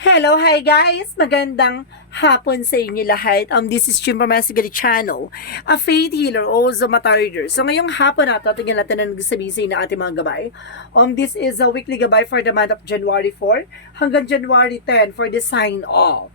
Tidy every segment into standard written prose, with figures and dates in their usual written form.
Hello, hi guys! Magandang hapon sa inyo lahat. This is Chimpa Masigari Channel, a faith healer, also matarder. So ngayong hapon nato, tingnan natin ang sabihin ng ating mga gabay. This is a weekly gabay for the month of January 4 hanggang January 10 for the sign of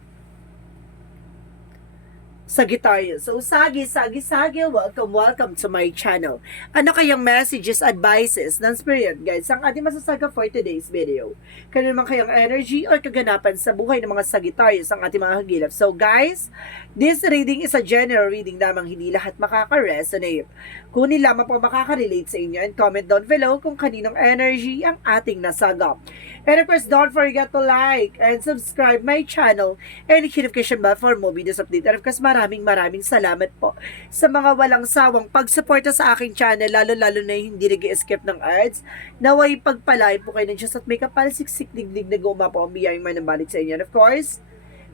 Sagittarius. So, Sagi, welcome to my channel. Ano kayang messages, advices ng Spirit Guides ang ating masasaga for today's video? Kano naman kayang energy or kaganapan sa buhay ng mga Sagittarius ang ating mga hagilap? So, guys, this reading is a general reading lamang, hindi lahat makaka-resonate. Kunin lamang po makaka-relate sa inyo and comment down below kung kaninong energy ang ating nasagap. And of course, don't forget to like and subscribe my channel and hit notification bell for more videos update. And of course, maraming salamat po sa mga walang sawang pagsuporta sa aking channel, lalo-lalo na hindi nag-skip ng ads. Naway pagpalain po kayo ng Diyos at may kapalsiksik digdig na guma po ang biyayang manambalik sa inyo. And of course,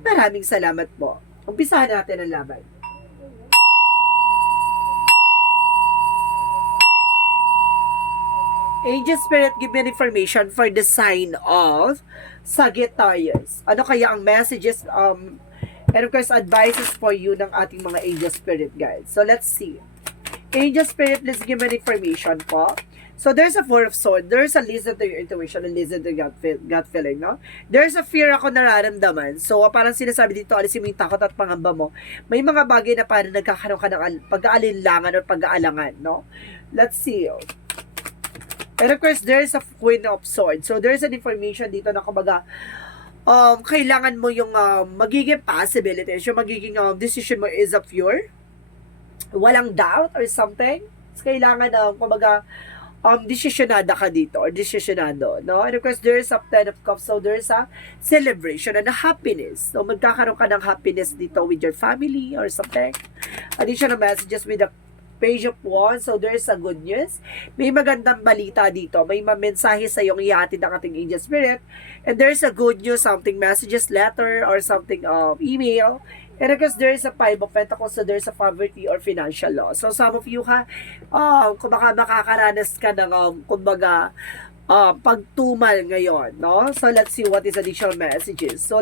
maraming salamat po. Umpisahan natin ang laban. Angel Spirit, give me an information for the sign of Sagittarius. Ano kaya ang messages, and of course, advices for you ng ating mga Angel Spirit guides. So, let's see. Angel Spirit, let's give me an information po. So, there's a Four of Swords. There's a listen to your intuition and listen to your gut feeling, no? There's a fear ako nararamdaman. So, parang sinasabi dito, alisin mo yung takot at pangamba mo. May mga bagay na parang nagkakaroon ka ng pag-aalinlangan or pag-aalangan, no? Let's see. And of course, there's a Queen of Swords. So, there's an information dito na kumbaga, kailangan mo yung magiging possibilities, yung magiging decision mo is a pure, walang doubt or something. So, kailangan kumbaga, decisionada ka dito or decisionado, no? And of course, there's a Ten of Cups. So, there's a celebration and a happiness. So, magkakaroon ka ng happiness dito with your family or something. Additional messages with the Page of Wands. So, there's a good news. May magandang balita dito. May mensahe sa iyong ihatid ng ating Angel Spirit. And there's a good news, something messages, letter, or something email. And of course, there's a Five of Pentacles. So, there's a poverty or financial loss. So, some of you kung baka makakaranas ka ng, kumbaga, pagtumal ngayon, no? So, let's see what is additional messages. So,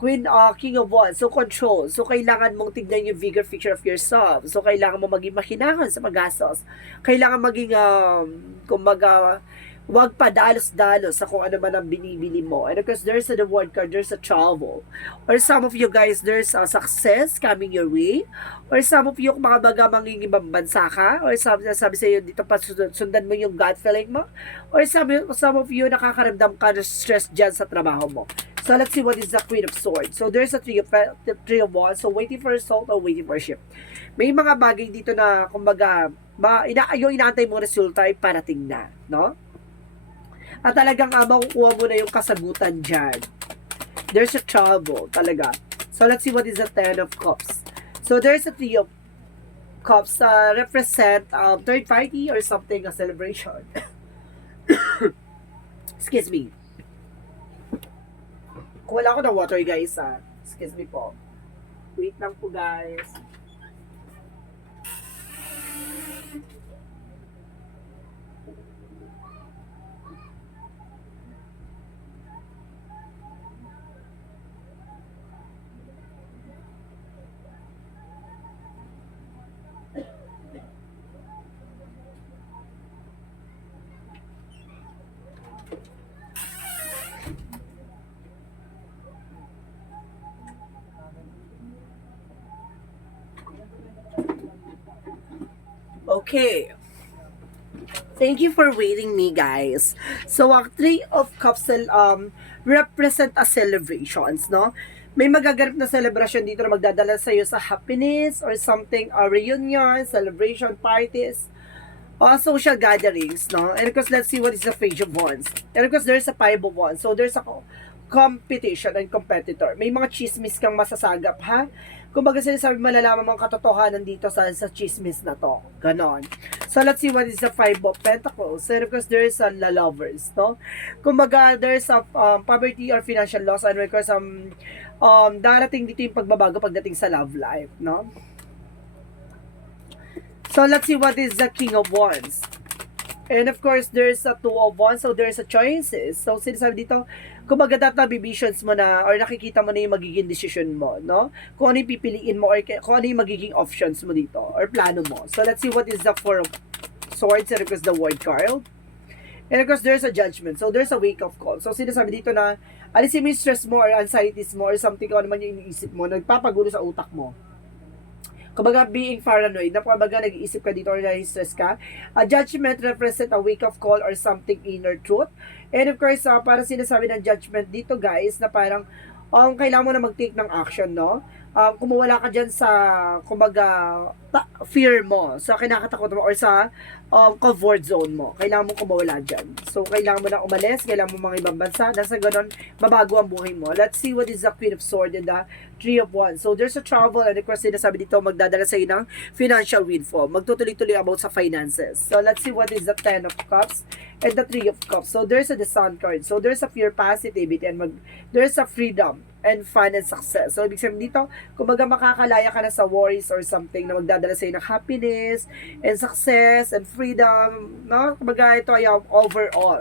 King of Wands, so control. So, kailangan mong tignan yung bigger picture of yourself. So, kailangan mo maging mahinahon sa magastos. Kailangan maging, kumbaga, huwag padalos-dalos sa kung ano man ang binibili mo. And of course, there's a word card, there's a travel. Or some of you guys, there's a success coming your way. Or some of you, mga baga mangingibang bansa ka. Or sabi sa iyo, dito pa sundan mo yung gut feeling mo. Or some of you, nakakaramdam ka ng stress dyan sa trabaho mo. So, let's see what is the Queen of Swords. So, there's a Three of Wands. So, waiting for a result or waiting for a ship. May mga bagay dito na, kumbaga, yung inaantay mong resulta ay parating na, no? At talagang makukuha mo na yung kasagutan dyan. There's a trouble, talaga. So, let's see what is the Ten of Cups. So, there's a Three of Cups represent third party or something, a celebration. Excuse me. Wala ko ng water, guys, Excuse me po. Wait lang po, guys. Okay. Thank you for waiting me, guys. So, Three of Cups represent a celebrations, no? May magaganap na celebration dito na magdadala sa iyo sa happiness or something, a reunion, celebration, parties, social gatherings, no? And of course, let's see what is the Page of Wands. And of course, there's a Five of Wands. So, there's a competition and competitor. May mga chismis kang masasagap, ha? Kumbaga sinasabi, malalaman mong katotohanan dito sa chismis na to. Ganon. So, let's see what is the Five of Pentacles. And of course, there is a lovers, no? Kumbaga, there's a poverty or financial loss. And of course, darating dito yung pagbabago pagdating sa love life, no? So, let's see what is the King of Wands. And of course, there's a two of wands, so there's a choices. So, sinasabi dito, kumbaga visions mo na, or nakikita mo na yung magiging decision mo, no? Kung ano yung pipiliin mo, or kung ano yung magiging options mo dito, or plano mo. So, let's see what is the Four of Swords, and of course, the World card. And of course, there's a judgment. So, there's a wake-up call. So, sinasabi dito na, alisin mo yung stress mo, or anxieties mo, or something, kung ano man yung iniisip mo, nagpapagulo sa utak mo. Kumbaga, being paranoid, na kumbaga nag-iisip ka dito or na-stress ka. A judgment represent a wake-up call or something inner truth. And of course, parang sinasabi ng judgment dito, guys, na parang kailangan mo na mag-take ng action, no? Kung mawala ka dyan sa, kumbaga, fear mo, sa kinakatakot mo, or sa comfort zone mo, kailangan mo kumawala dyan. So, kailangan mo na umalis, kailangan mo mga ibang bansa, nasa ganon, mabago ang buhay mo. Let's see what is the Queen of Swords and the Three of Wands. So, there's a travel, and of course, sinasabi dito, magdadala sa'yo ng financial windfall. Magtutuloy-tuloy about sa finances. So, let's see what is the Ten of Cups and the Three of Cups. So, there's the Sun card. So, there's a fear positivity, and there's a freedom and fun and success. So, ibig sabihin dito, kumbaga makakalaya ka na sa worries or something na magdadala sa'yo ng happiness and success and freedom, no? Kumbaga ito ay overall.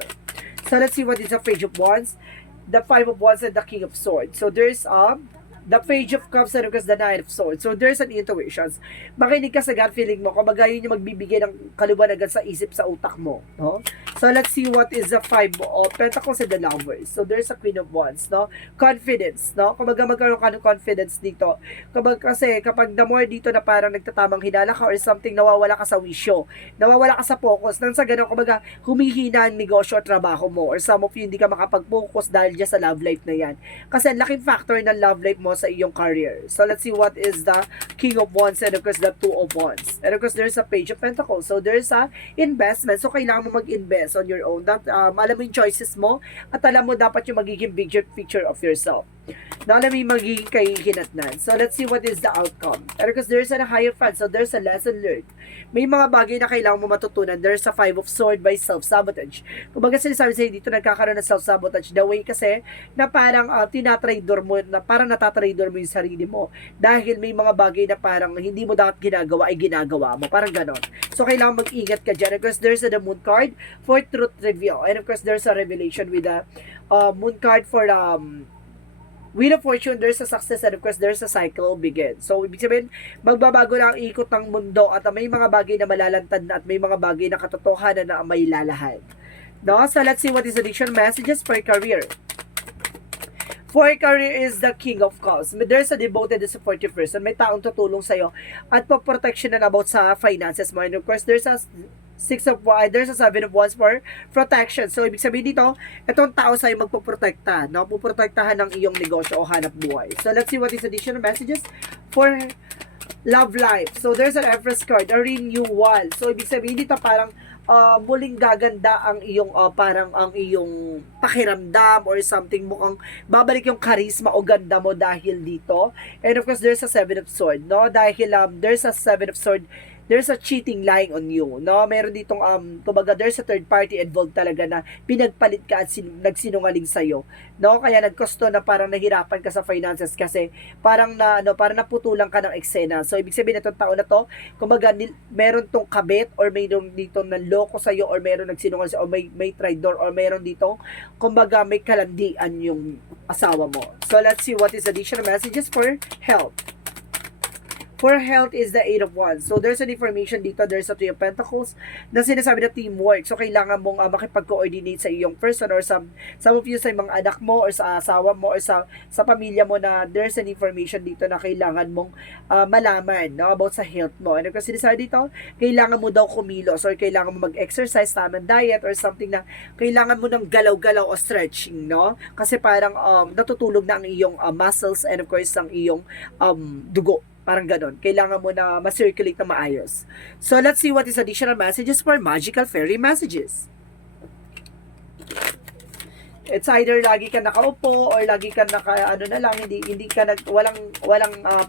So, let's see what is the Page of Wands, the Five of Wands, and the King of Swords. So, there's the Page of Cups, and of course, the Knight of Swords. So, there's an intuitions. Makinig ka sa gut feeling mo. Kumbaga, yun yung magbibigay ng kaliwanagan sa isip, sa utak mo. No? So, let's see what is the Five of Pentacles and the Lovers. So, there's a Queen of Wands. No? Confidence. No? Kumbaga, magkaroon ka ng confidence dito. Kumbaga, kasi kapag the more dito na parang nagtatamang hinala ka or something, nawawala ka sa wisyo. Nawawala ka sa focus. Nang sa ganun, kumbaga, humihina ang negosyo at trabaho mo. Or some of you, hindi ka makapag-focus dahil dyan sa love life na yan. Kasi ang laking factor ng love life mo sa iyong career. So, let's see what is the King of Wands, and of course, the Two of Wands. And of course, there's a Page of Pentacles. So, there's a investment. So, kailangan mo mag-invest on your own. Alam mo yung choices mo, at alam mo dapat yung magiging bigger picture of yourself. Na alam mo yung magiging kahihinatnan. So, let's see what is the outcome. And of course, there's a higher fund. So, there's a lesson learned. May mga bagay na kailangan mo matutunan. There's a Five of Swords by self-sabotage. Kumbaga, sinasabi sa'yo dito, nagkakaroon ng self-sabotage. The way kasi, na parang tinatrader mo, na parang natatrader mo yung sarili mo. Dahil may mga bagay na parang hindi mo dapat ginagawa, ay ginagawa mo. Parang ganon. So, kailangan mag-ingat ka dyan. Of course, there's the Moon card for truth reveal. And of course, there's a revelation with the Moon card for Wheel of Fortune, there's a success, and of course, there's a cycle begin. So, ibig sabihin, magbabago na ang ikot ng mundo at may mga bagay na malalantad na at may mga bagay na katotohanan na may lalahan. No? So, let's see what is the additional messages for career. For career is the King of Cups. There's a devoted and supportive person. May taong tutulong sa'yo at pa-protection na about sa finances mo. And of course, there's a there's a Seven of Wands for protection. So, ibig sabihin dito, itong tao sa'yo magpuprotekta, no? Puprotektahan ng iyong negosyo o hanap buhay. So, let's see what is additional messages for love life. So, there's an Empress card, a renewal. So, ibig sabihin dito parang muling gaganda ang iyong parang ang iyong pakiramdam or something, mukhang babalik yung charisma o ganda mo dahil dito. And of course, there's a Seven of Swords, no? Dahil there's a Seven of Swords, there's a cheating lying on you, no? Meron ditong kumbaga there's a third party involved talaga na pinagpalit ka at nagsinungaling sa iyo, no? Kaya nagkosto na parang nahirapan ka sa finances kasi parang parang naputulan ka ng eksena. So ibig sabihin itong taon na to, kumbaga meron tong kabit or mayroon dito nanloko sa iyo or meron nagsinungaling sa iyo, or may traitor or meron dito kumbaga may kalandian yung asawa mo. So let's see what is additional messages for health. For health is the Eight of Wands. So, there's an information dito. There's a Three of Pentacles na sinasabi na teamwork. So, kailangan mong makipag-coordinate sa iyong person or some of you sa mga anak mo or sa asawa mo or sa pamilya mo na there's an information dito na kailangan mong malaman, no, about sa health mo. And kasi sinasabi dito, kailangan mo daw kumilos or kailangan mo mag-exercise, tamang diet or something na kailangan mo ng galaw-galaw o stretching, no? Kasi parang natutulog na ang iyong muscles and of course ang iyong dugo. Parang ganon. Kailangan mo na ma-circulate na maayos. So, let's see what is additional messages for magical fairy messages. It's either lagi ka nakaupo or lagi ka hindi ka walang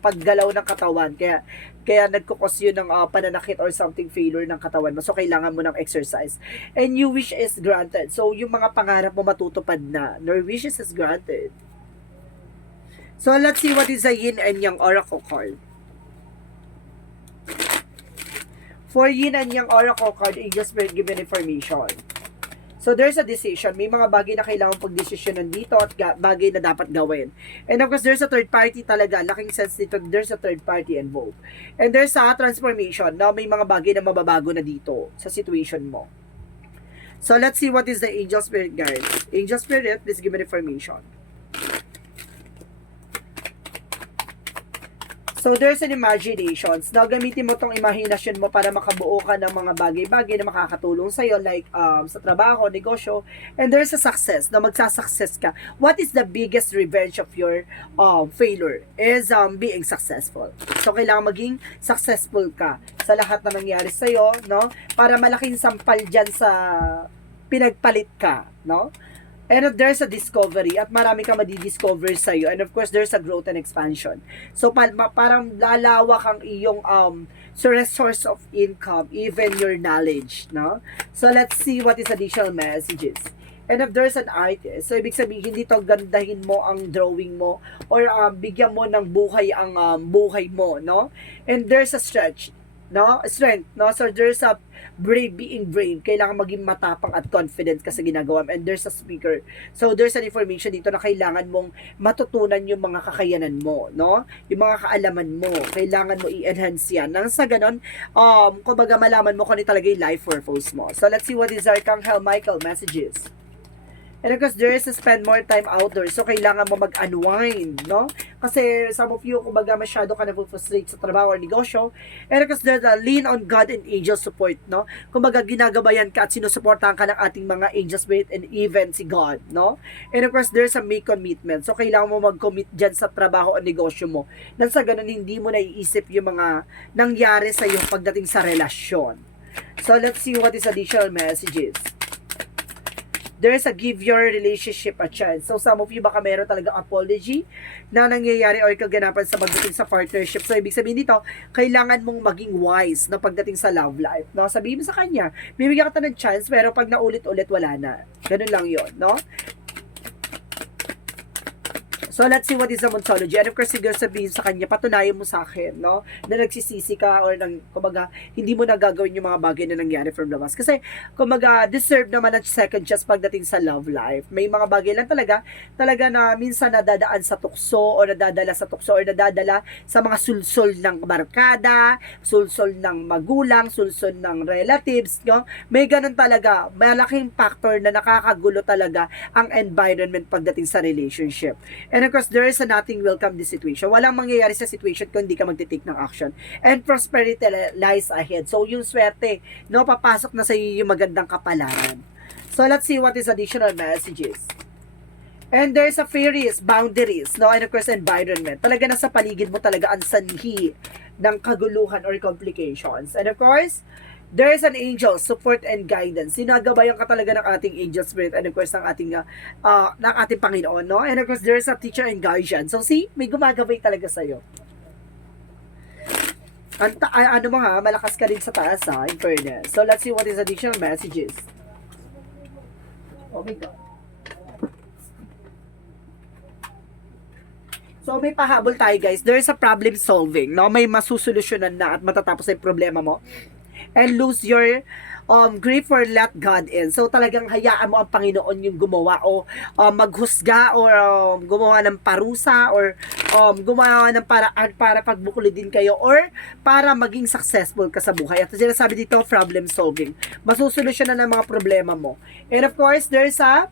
paggalaw ng katawan. Kaya nagkukos yun ng pananakit or something failure ng katawan mo. So, kailangan mo ng exercise. And your wish is granted. So, yung mga pangarap mo matutupad na. Your wishes is granted. So, let's see what is the Yin and Yang Oracle card. For yin and yang oracle card, Angel Spirit give an information. So, there's a decision. May mga bagay na kailangan pagdesisyonan dito at bagay na dapat gawin. And of course, there's a third party talaga. Laking sense dito, there's a third party involved. And there's a transformation na may mga bagay na mababago na dito sa situation mo. So, let's see what is the Angel Spirit, guys. Angel Spirit, please give me information. So, there's an imaginations. Now, gamitin mo tong imagination mo para makabuo ka ng mga bagay-bagay na makakatulong sa'yo, like sa trabaho, negosyo, and there's a success, na magsasuccess ka. What is the biggest revenge of your failure? Is being successful. So, kailangan maging successful ka sa lahat na nangyari sa'yo, no? Para malaking sampal dyan sa pinagpalit ka, no? And there's a discovery at marami ka madidiscover sa'yo. And of course, there's a growth and expansion. So, parang lalawak ang iyong source of income, even your knowledge, no? So, let's see what is additional messages. And if there's an artist, so ibig sabihin dito, gandahin mo ang drawing mo or bigyan mo ng buhay ang buhay mo, no? And there's a stretch, no? Strength, no? So, there's a being brave. Kailangan maging matapang at confident ka sa ginagawa mo. And there's a speaker. So, there's an information dito na kailangan mong matutunan yung mga kakayanan mo, no? Yung mga kaalaman mo. Kailangan mo i-enhance yan. Nang sa ganon, kumbaga malaman mo kung ano talaga yung life purpose mo. So, let's see what is Archangel Michael messages. And of course, there is to spend more time outdoors. So, kailangan mo mag-unwind, no? Kasi some of you, kumbaga, masyado ka na-frustrate sa trabaho or negosyo. And of course, there's a lean on God and angel support, no? Kumbaga, ginagabayan ka at sinusuportahan ka ng ating mga angel spirit and even si God, no? And of course, there's a make commitment. So, kailangan mo mag-commit dyan sa trabaho o negosyo mo. Nang sa ganun, hindi mo naiisip yung mga nangyari sa iyo pagdating sa relasyon. So, let's see what is additional messages. There's a give your relationship a chance. So, some of you baka meron talagang apology na nangyayari or kaganapan sa pagdating sa partnership. So, ibig sabihin dito, kailangan mong maging wise na pagdating sa love life. No? Sabihin mo sa kanya, bibigyan ka ng chance, pero pag naulit-ulit, wala na. Ganun lang yon, no? So, let's see what is the Monsology. And of course, siguro sabihin sa kanya, patunayan mo sa akin, no? Na nagsisisi ka or kumbaga, hindi mo nagagawin yung mga bagay na nangyari from the past. Kasi, kumbaga, deserve naman ang second chance pagdating sa love life. May mga bagay lang talaga na minsan nadadaan sa tukso o nadadala sa tukso or nadadala sa mga sulsol ng barkada, sulsol ng magulang, sulsol ng relatives, no? May ganun talaga. Malaking factor na nakakagulo talaga ang environment pagdating sa relationship. And of course, there is a nothing will come this situation. Walang mangyayari sa situation kung hindi ka magtitake ng action. And prosperity lies ahead. So, yung swerte, no, papasok na sa iyo yung magandang kapalaran. So, let's see what is additional messages. And there's a fairies, boundaries, no, and of course, environment. Talaga nasa paligid mo talaga ang sanhi ng kaguluhan or complications. And of course, there is an angel, support and guidance. Sinagabayan ka talaga ng ating angel spirit and of course ng ating Panginoon, no? And of course, there is a teacher and guardian. So, see, may gumagabay talaga sa'yo. Ano mo ha, malakas ka rin sa taas ha, in fairness. So, let's see what is additional messages. Oh my God. So, may pahabol tayo guys. There is a problem solving, no? May masusolusyonan na at matatapos na yung problema mo. And lose your grief or let God in. So, talagang hayaan mo ang Panginoon yung gumawa o maghusga or gumawa ng parusa or gumawa ng paraan para pagbuklod din kayo or para maging successful ka sa buhay. At sinasabi dito, problem solving. Masusolusyonan ng mga problema mo. And of course, there's a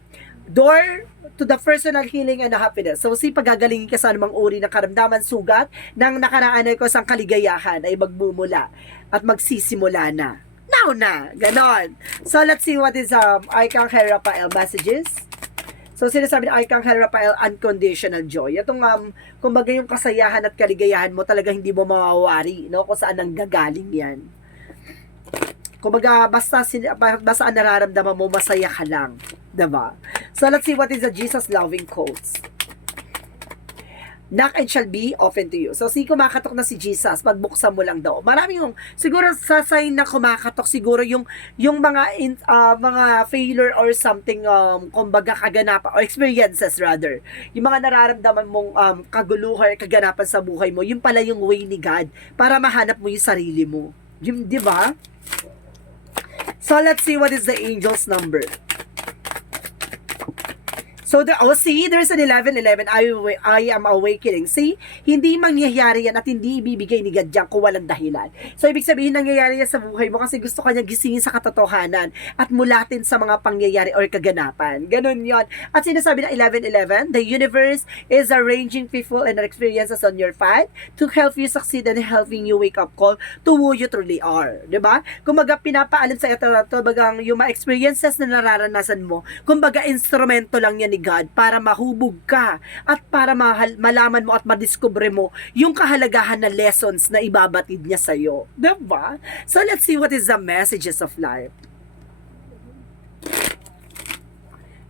door to the personal healing and happiness. So, pagagalingin ka sa anumang uri ng karamdaman, sugat, ng nakaraan ay kusang kaligayahan ay magmumula at magsisimula na. Now na! Ganon. So, let's see what is Archangel Raphael messages. So, sinasabi ng Archangel Raphael, unconditional joy. Itong, kumbaga yung kasayahan at kaligayahan mo, talaga hindi mo mawawari, no? Kung saan ang gagaling yan. Kumbaga, basta ang nararamdaman mo, masaya ka lang. Diba? So, let's see what is the Jesus loving quotes. Knock and shall be open to you. So, kumakatok na si Jesus, pagbuksan mo lang daw. Marami yung, siguro sa sign na kumakatok, siguro yung mga failure or something, kumbaga kaganapan, or experiences rather. Yung mga nararamdaman mong kaguluhan, kaganapan sa buhay mo, yun pala yung way ni God para mahanap mo yung sarili mo. Di ba? So, let's see what is the angel's number. So, see, there's an 11-11. I am awakening. See, hindi mangyayari yan at hindi ibibigay ni God yan kung walang dahilan. So, ibig sabihin, nangyayari yan sa buhay mo kasi gusto ka niya gisingin sa katotohanan at mulatin sa mga pangyayari or kaganapan. Ganun yon. At sinasabi ng 11-11, the universe is arranging people and experiences on your path to help you succeed and helping you wake up call to who you truly are. Diba? Kumbaga, pinapaalam sa ito, bagang yung mga experiences na nararanasan mo, kumbaga, instrumento lang yan ni God para mahubog ka at para malaman mo at madiskubre mo yung kahalagahan na lessons na ibabatid niya sa'yo. Diba? So, let's see what is the messages of life.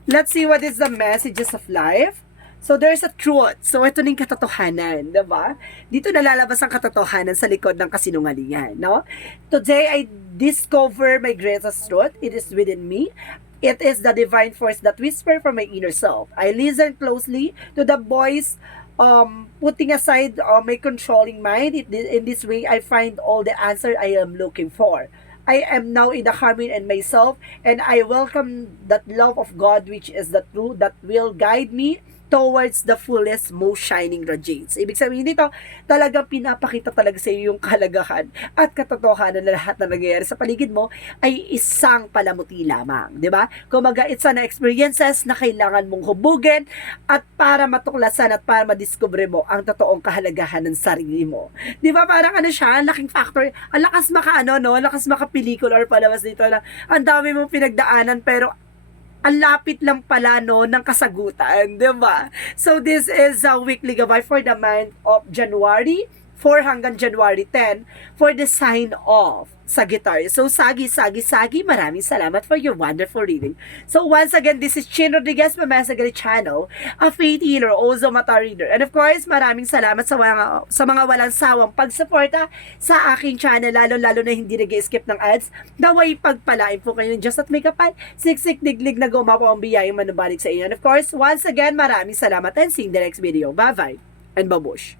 Let's see what is the messages of life. So, there's a truth. So, ito na yung katotohanan, diba? Dito nalalabas ang katotohanan sa likod ng kasinungalingan, no? Today, I discover my greatest truth. It is within me. It is the divine force that whisper from my inner self. I listen closely to the voice, putting aside my controlling mind. In this way, I find all the answer I am looking for. I am now in the harmony in myself, and I welcome that love of God, which is the truth that will guide me towards the fullest, most shining radiance. Ibig sabihin dito, talagang pinapakita talaga sa iyo yung kahalagahan at katotohanan na lahat na nangyayari sa paligid mo ay isang palamuti lamang. Diba? Kumaga, it's an experiences na kailangan mong hubugin at para matuklasan at para madiskubre mo ang totoong kahalagahan ng sarili mo. Diba? Parang ano siya, laking factor, ang lakas ang lakas makapelikula or palabas dito na ang dami mong pinagdaanan pero ang lapit lang pala no ng kasagutan, di ba? So this is a weekly gabay for the month of January 4 hanggang January 10 for the sign of Sagittarius. So Sagi, maraming salamat for your wonderful reading. So once again, this is Chin Rodriguez, Mamesagari Channel, a faith healer, also mata reader. And of course, maraming salamat sa mga walang sawang pagsuporta sa aking channel, lalo na hindi nag-skip ng ads. Naway pagpalain po kayo ng Diyos at may kapal, siksik diglig na gumapo ang biyayang manubalik sa inyo. And of course, once again, maraming salamat and see you in the next video. Bye-bye and babush!